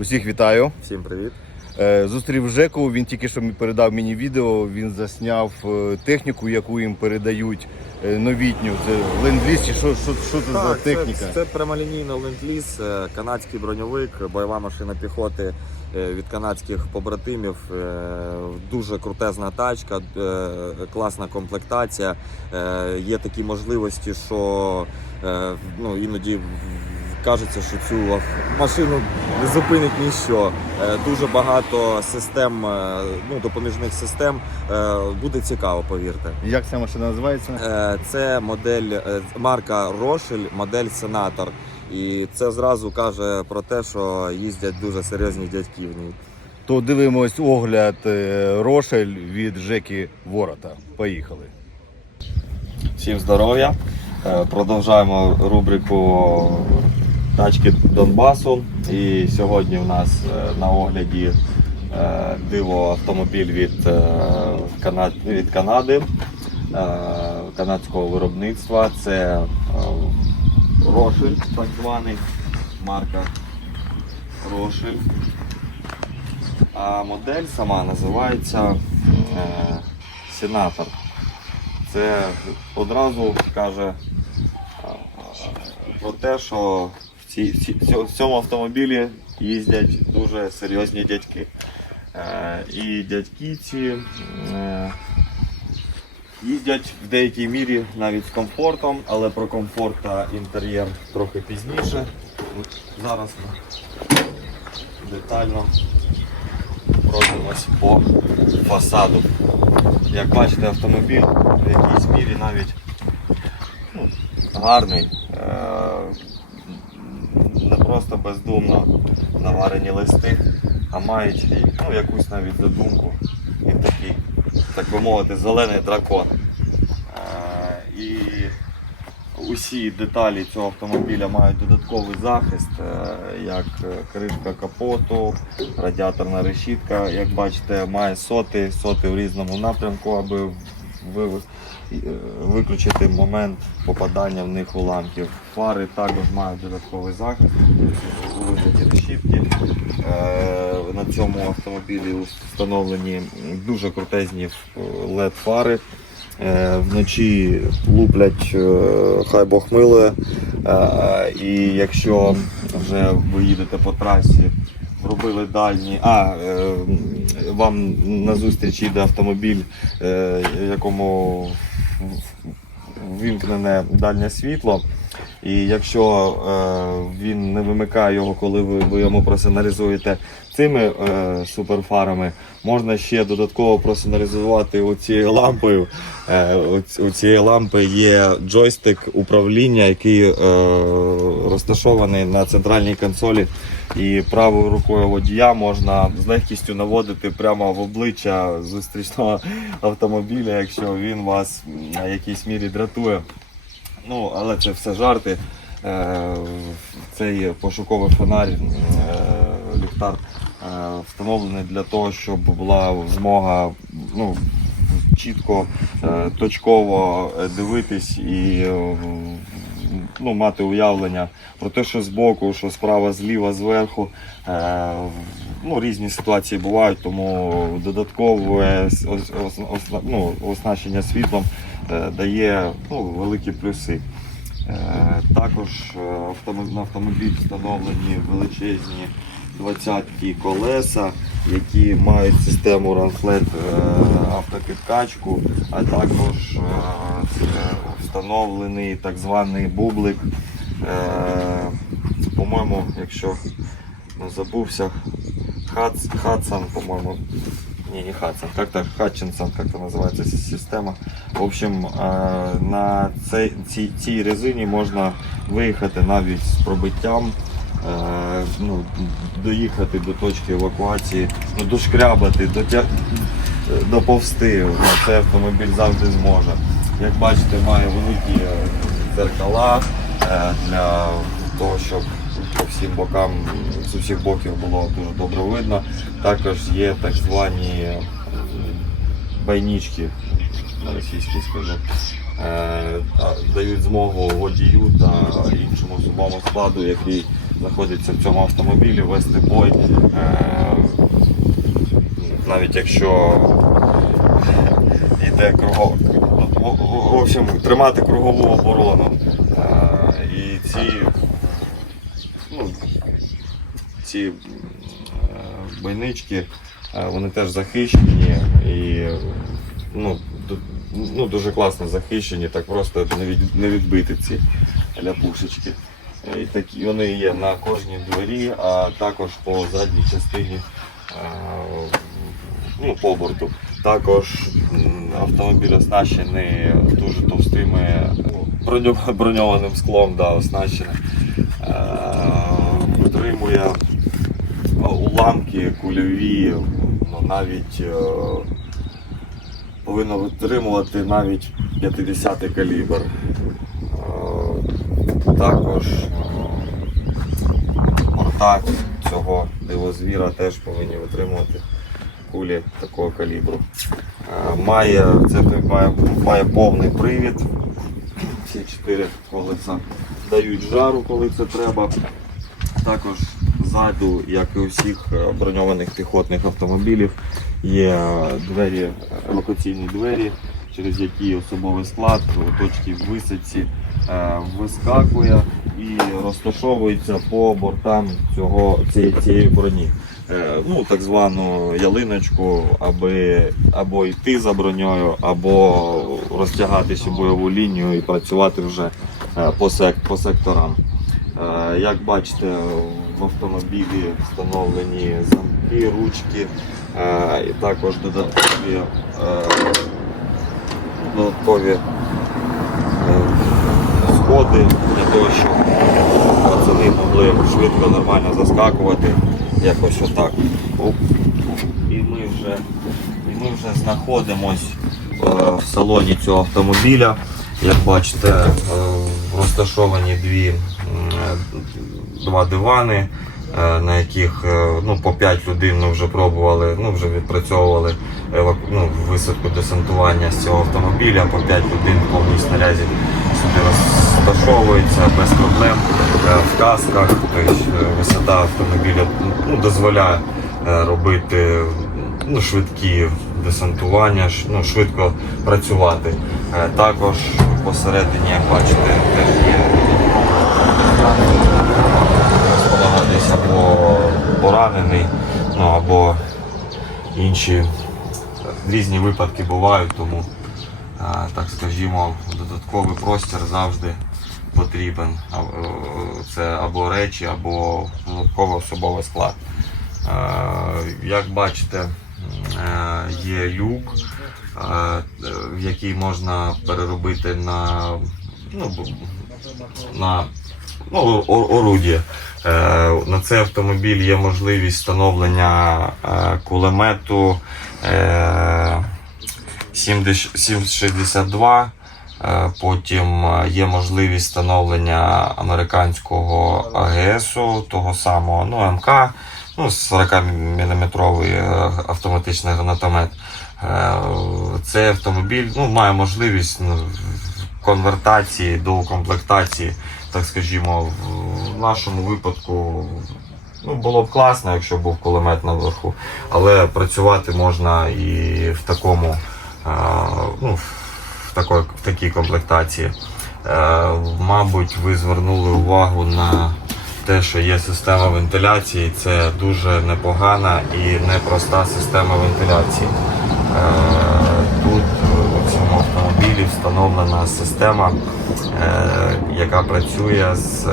Усіх вітаю. Всім привіт. Зустрів Жеку, він тільки що передав мені відео, він засняв техніку, яку їм передають новітню. Це ленд-ліз чи що це за техніка? Це прямолінійний ленд-ліз, канадський броньовик, бойова машина піхоти від канадських побратимів. Дуже крутезна тачка, класна комплектація. Є такі можливості, що іноді кажеться, що цю машину не зупинить ніщо. Дуже багато систем, допоміжних систем. Буде цікаво, повірте. Як ця машина називається? Це модель, марка Рошель, модель Сенатор. І це зразу каже про те, що їздять дуже серйозні дядьки в ній. То дивимось огляд Рошель від Жеки Ворота. Поїхали. Всім здоров'я. Продовжаємо рубрику тачки Донбасу. І сьогодні у нас на огляді диво автомобіль від Канади, канадського виробництва. Це Рошель, так званий, марка Рошель. А модель сама називається Сенатор. Це одразу каже про те, що в цьому автомобілі їздять дуже серйозні дядьки. І дядьки ці їздять в деякій мірі навіть з комфортом, але про комфорт та інтер'єр трохи пізніше. Зараз ми детально пройдемось по фасаду. Як бачите, автомобіль в якійсь мірі навіть гарний. Не просто бездумно наварені листи, а мають якусь навіть задумку. Він такий, так би мовити, зелений дракон. І усі деталі цього автомобіля мають додатковий захист, як кришка капоту, радіаторна решітка. Як бачите, має соти в різному напрямку, аби виключити момент попадання в них уламків. Фари також мають додатковий захист у вигляді решітки. На цьому автомобілі встановлені дуже крутезні LED-фари. Вночі луплять, хай Бог милує. І якщо вже ви їдете по трасі, робили дальні, вам назустріч йде автомобіль, якому ввімкнене дальнє світло, і якщо він не вимикає його, коли ви йому просигналізуєте цими суперфарами, можна ще додатково просигналізувати оцією лампою. У цієї лампи є джойстик управління, який розташований на центральній консолі, і правою рукою водія можна з легкістю наводити прямо в обличчя зустрічного автомобіля, якщо він вас в якійсь мірі дратує. Але це все жарти. Цей пошуковий фонарь, ліхтар встановлений для того, щоб була змога чітко, точково дивитись і мати уявлення про те, що збоку, що справа, зліва, зверху. Різні ситуації бувають, тому додаткове оснащення світлом дає великі плюси. Також на автомобіль встановлені величезні 20-ті колеса, які мають систему Run-Flat автопідкачку, а також встановлений так званий бублик. По-моєму, якщо не забувся, Hudson, по-моєму, не Hudson, как-то Hutchinson, как-то називається система. В общем, на цій резині можна виїхати навіть з пробиттям, доїхати до точки евакуації, дошкрябати, доповзти. Цей автомобіль завжди зможе. Як бачите, має великі дзеркала для того, щоб по всім бокам, з усіх боків було дуже добре видно. Також є так звані байнічки, на російській скажу, дають змогу водію та іншому особовому складу, який знаходиться в цьому автомобілі, вести бой, навіть якщо йде в общем, тримати кругову оборону. І ці бойнички, вони теж захищені і дуже класно захищені, так просто не відбити ці ляпушечки. І такі вони є на кожній двері, а також по задній частині, по борту. Також автомобіль оснащений дуже товстими броньованим склом, оснащений. Витримує уламки кульові, навіть повинно витримувати навіть 50-й калібр. Також борта цього дивозвіра теж повинні витримувати кулі такого калібру. Має повний привід. Всі 4 колеса дають жару, коли це треба. Також ззаду, як і у всіх броньованих піхотних автомобілів, є двері, евакуаційні двері, через які особовий склад у точці висадці вискакує і розташовується по бортам цієї броні. Так звану ялиночку, або йти за броньою, або розтягатися бойову лінію і працювати вже по секторам. Як бачите, в автомобілі встановлені замки, ручки, і також додаткові сходи для того, щоб пацани могли швидко, нормально заскакувати, якось отак. І ми вже знаходимось в салоні цього автомобіля. Як бачите, розташовані два дивани, на яких по 5 людей ми вже пробували, вже відпрацьовували висадку десантування з цього автомобіля. По 5 людей в повній снарязі сюди розташовується без проблем в касках. Тобто висота автомобіля дозволяє робити швидкі десантування, швидко працювати. Також посередині, як бачите, теж є розполагатись або поранений, або інші різні випадки бувають, тому, так скажімо, додатковий простір завжди потрібен. Це або речі, або додатковий особовий склад. Як бачите, є люк, в який можна переробити на орудие. На цей автомобіль є можливість встановлення кулемету 7,62, потім є можливість встановлення американського АГСу, того самого МК, 40-мм автоматичний гранатомет. Цей автомобіль має можливість конвертації до комплектації, так скажімо. В нашому випадку було б класно, якщо був кулемет наверху, але працювати можна і в такій комплектації. Мабуть, ви звернули увагу на те, що є система вентиляції. Це дуже непогана і непроста система вентиляції. Тут у цьому автомобілі встановлена система, яка працює з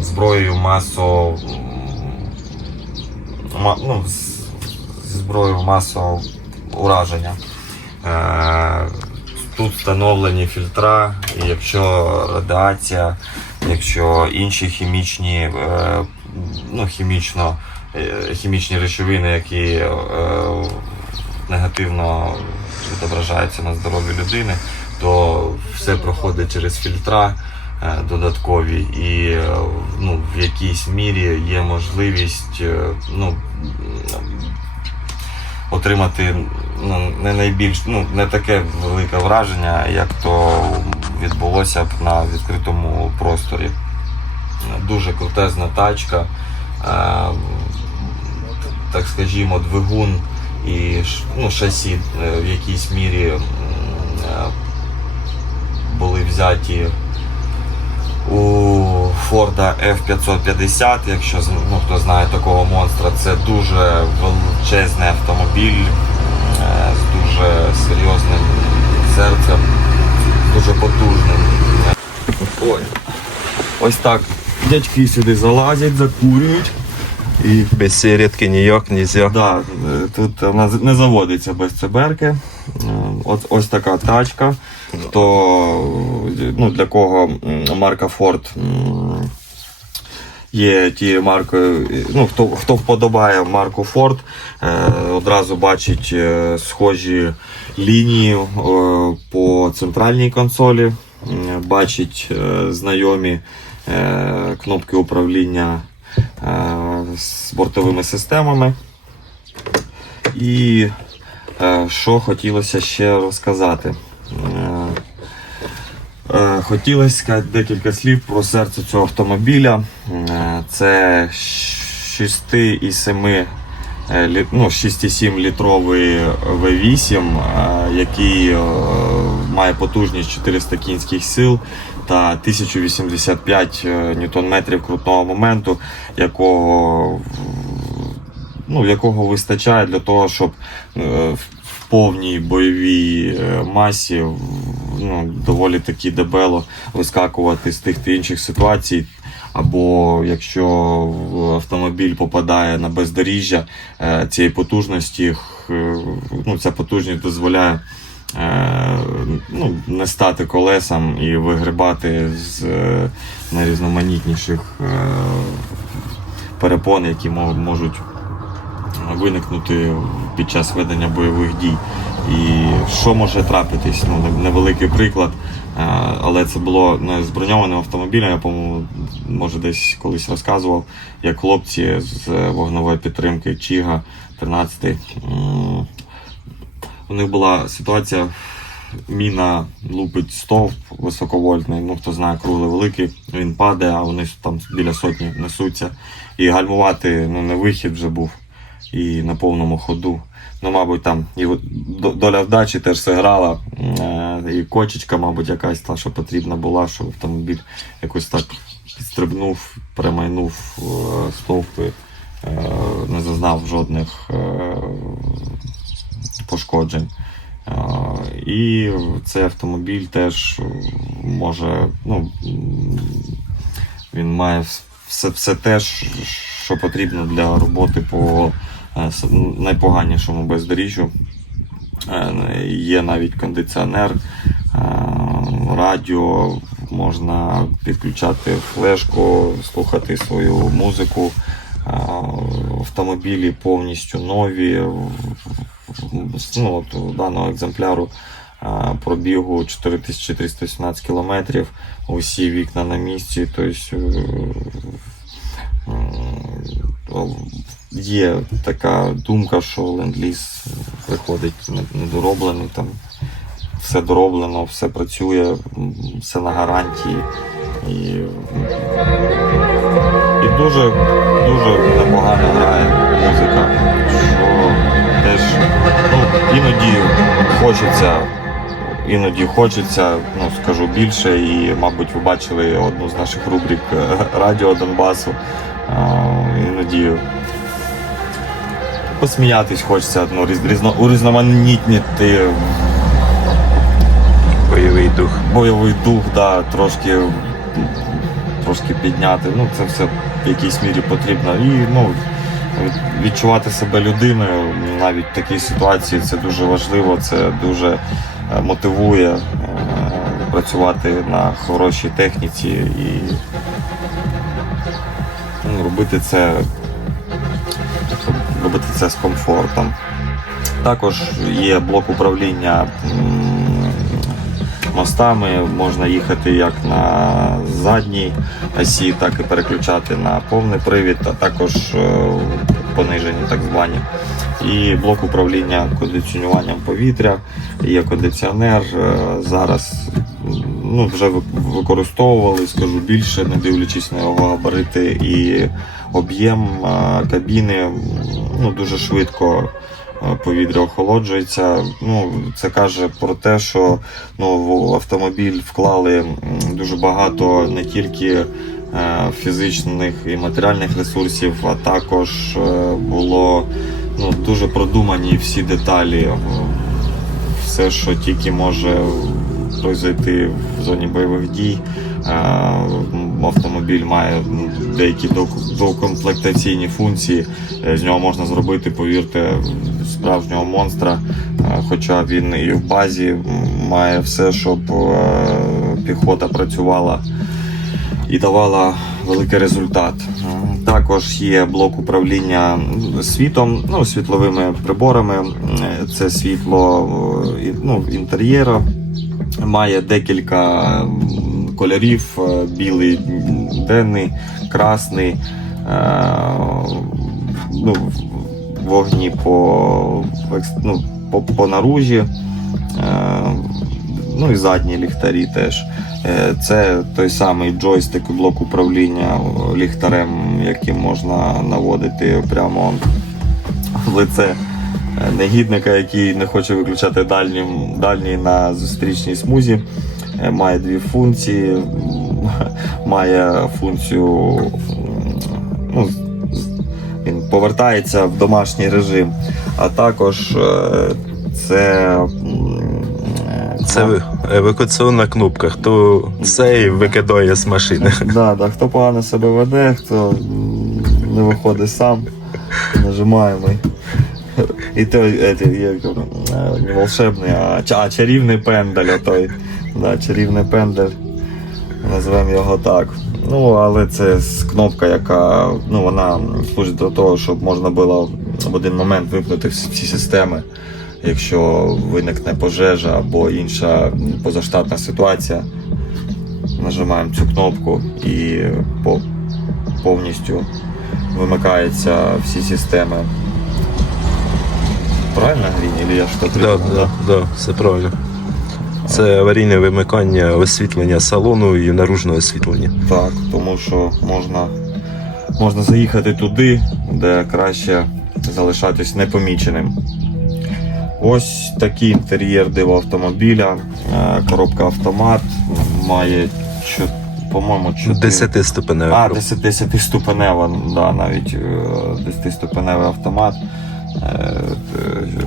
зброєю масового ураження. Тут встановлені фільтра, і якщо радіація, якщо інші хімічні речовини, які негативно відображаються на здоров'ї людини, то все проходить через фільтра додаткові, і в якійсь мірі є можливість отримати не таке велике враження, як то відбулося б на відкритому просторі. Дуже крутезна тачка, так скажімо, двигун і шасі в якійсь мірі були взяті у Форда F550, якщо хто знає такого монстра. Це дуже величезний автомобіль з дуже серйозним серцем, дуже потужним. Ой. Ось так дядьки сюди залазять, закурюють. І Без сигаретки ніяк нельзя. да, тут вона не заводиться без циберки. Ось така тачка. Для кого марка Ford є тією маркою, хто вподобає марку Ford, одразу бачить схожі лінії по центральній консолі, бачить знайомі кнопки управління з бортовими системами. І що хотілося ще розказати. Хотілося сказати декілька слів про серце цього автомобіля. Це 6,7 літровий V8, який має потужність 400 кінських сил та 1085 ньютон-метрів крутного моменту, якого вистачає для того, щоб в повній бойовій масі доволі таки дебело вискакувати з тих та інших ситуацій. Або якщо автомобіль попадає на бездоріжжя цієї потужності, ця потужність дозволяє не стати колесам і вигрібати з найрізноманітніших перепон, які можуть виникнути під час ведення бойових дій. І що може трапитись? Невеликий приклад, але це було не з броньованим автомобілем, я, по-моєму, може десь колись розказував, як хлопці з вогневої підтримки Чіга 13. У них була ситуація, міна лупить стовп високовольтний, хто знає, круглий великий, він падає, а вони там біля сотні несуться. І гальмувати не вихід вже був, і на повному ходу. Мабуть, там і доля вдачі теж зіграла, і кочечка, мабуть, якась та, що потрібна була, щоб автомобіль якось так підстрибнув, перемайнув стовпи, не зазнав жодних пошкоджень. І цей автомобіль теж може, він має все те, що потрібно для роботи по найпоганішому бездоріжжю. Є навіть кондиціонер, радіо, можна підключати флешку, слухати свою музику. Автомобілі повністю нові. У даного екземпляру пробігу 4318 км, усі вікна на місці. Є така думка, що ленд-ліз приходить недороблений, там все дороблено, все працює, все на гарантії. І дуже непогано грає музика, що теж іноді хочеться, скажу більше, і, мабуть, ви бачили одну з наших рубрик «Радіо Донбасу». Іноді посміятись хочеться, урізноманітнити бойовий дух, да, трошки підняти. Це все в якійсь мірі потрібно. І відчувати себе людиною навіть в такій ситуації, це дуже важливо, це дуже мотивує працювати на хорошій техніці і робити це з комфортом. Також є блок управління мостами, можна їхати як на задній осі, так і переключати на повний привід, а також понижені так звані. І блок управління кондиціонуванням повітря, є кондиціонер. Зараз вже використовували, скажу більше, не дивлячись на його габарити і об'єм кабіни, дуже швидко повітря охолоджується. Це каже про те, що в автомобіль вклали дуже багато не тільки фізичних і матеріальних ресурсів, а також було дуже продумані всі деталі. Все, що тільки може произойти в зоні бойових дій. Автомобіль має деякі докомплектаційні функції. З нього можна зробити, повірте, справжнього монстра. Хоча він і в базі має все, щоб піхота працювала і давала великий результат. Також є блок управління світом, світловими приборами. Це світло інтер'єру. Має декілька кольорів: білий, денний, красний, вогні по наружі, і задні ліхтарі теж. Це той самий джойстик, блок управління ліхтарем, яким можна наводити прямо в лице негідника, який не хоче виключати дальній на зустрічній смузі. Має дві функції. Має функцію, він повертається в домашній режим, а також це евакуаційна кнопка, хто цей викидає з машини. Хто погано себе веде, хто не виходить сам, нажимаємо. І той не волшебний, а чарівний пендель. Чарівний пендель, назвемо його так. Але це кнопка, яка вона служить до того, щоб можна було в один момент вимкнути всі системи, якщо виникне пожежа або інша позаштатна ситуація. Нажимаємо цю кнопку і повністю вимикаються всі системи. Правильно, Грінь? Или я щось придумав? Да, все правильно. Це аварійне вимикання освітлення салону і наружного освітлення. Так, тому що можна заїхати туди, де краще залишатись непоміченим. Ось такий інтер'єр диво автомобіля. Коробка автомат має, по-моєму, 10-ступенева. 10-ступенева, навіть 10-ступеневий автомат.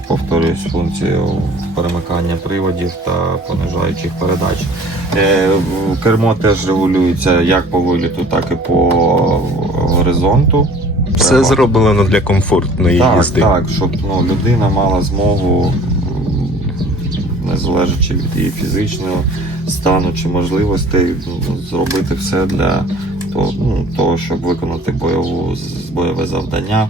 Повторюсь, функцію перемикання приводів та понижаючих передач. Кермо теж регулюється як по виліту, так і по горизонту. Все зроблено для комфортної їзди. Так, щоб людина мала змогу, не залежачи від її фізичного стану чи можливостей, зробити все для того, щоб виконати бойове завдання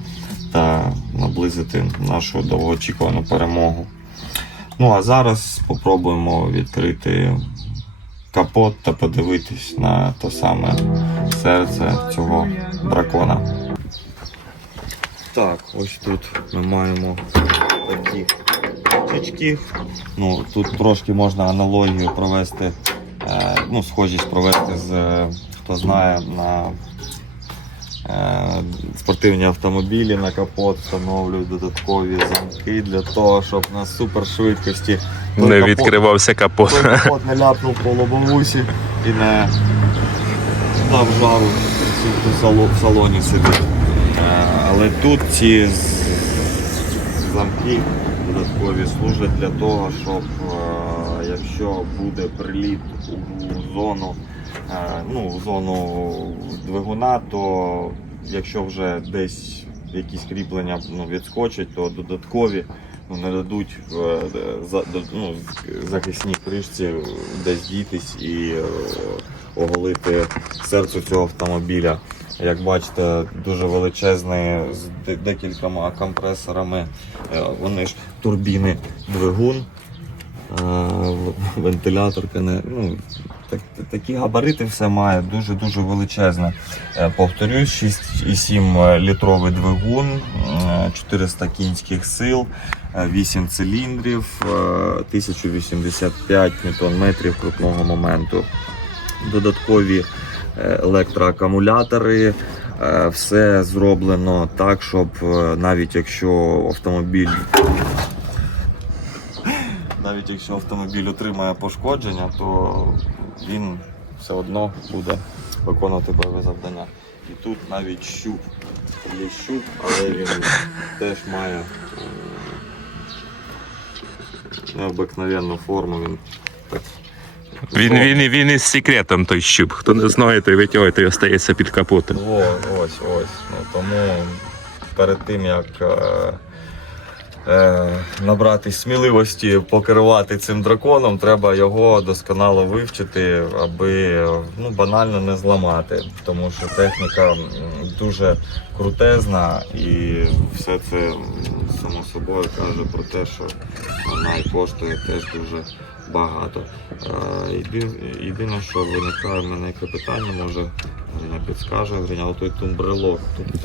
та наблизити нашу довгоочікувану перемогу. А зараз спробуємо відкрити капот та подивитись на те саме серце цього дракона. Так, ось тут ми маємо такі очки. Тут трошки можна аналогію провести, схожість провести хто знає, на спортивні автомобілі на капот встановлюють додаткові замки для того, щоб на супершвидкості не відкривався капот. Капот не ляпнув по лобовусі і не дав жару в салоні сидить. Але тут ці замки додаткові служать для того, щоб якщо буде приліт у зону двигуна, то якщо вже десь якісь кріплення відскочать, то додаткові не дадуть захисній кришці десь дітись і оголити серце цього автомобіля. Як бачите, дуже величезний, з декількома компресорами, вони ж турбіни, двигун, вентиляторка, такі габарити все має, дуже величезне. Повторюсь, 6,7 літровий двигун, 400 кінських сил, 8 циліндрів, 1085 ньютон-метрів крутного моменту. Додаткові електроакумулятори. Все зроблено так, щоб навіть якщо автомобіль отримає пошкодження, то він все одно буде виконувати бойове завдання. І тут навіть щуп. Є щуп, але він теж має необикновенну форму. Він із секретом той щуп. Хто не знає, той витягує, той остається під капотом. Ось. Ну, тому перед тим, як набрати сміливості покерувати цим драконом, треба його досконало вивчити, аби банально не зламати. Тому що техніка дуже крутезна і все це само собою каже про те, що вона і коштує теж дуже багато. Єдине, що виникає в мене яке питання, може Гриня підскаже, але той тумбрелок.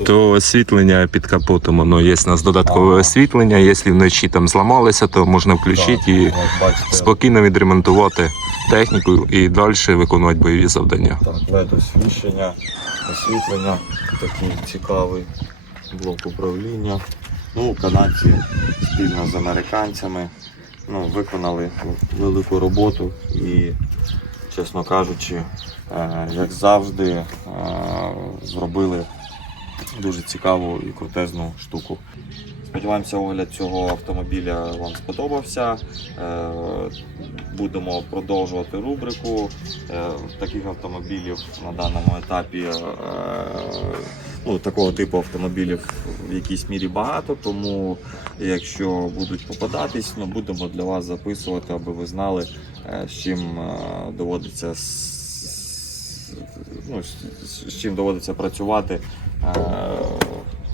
То освітлення під капотом, воно є у нас додаткове освітлення, якщо вночі там зламалося, то можна включити і спокійно відремонтувати техніку і далі виконувати бойові завдання. Так, LED освітлення, такий цікавий блок управління. Канадці спільно з американцями виконали велику роботу і, чесно кажучи, як завжди, зробили дуже цікаву і крутезну штуку. Сподіваємося, огляд цього автомобіля вам сподобався. Будемо продовжувати рубрику. Таких автомобілів на даному етапі, такого типу автомобілів в якійсь мірі багато, тому якщо будуть попадатись, будемо для вас записувати, аби ви знали, з чим доводиться працювати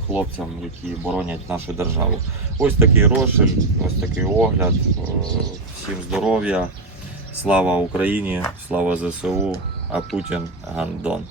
хлопцям, які боронять нашу державу. Ось такий розшир, ось такий огляд. Всім здоров'я, слава Україні, слава ЗСУ, а Путін гандон.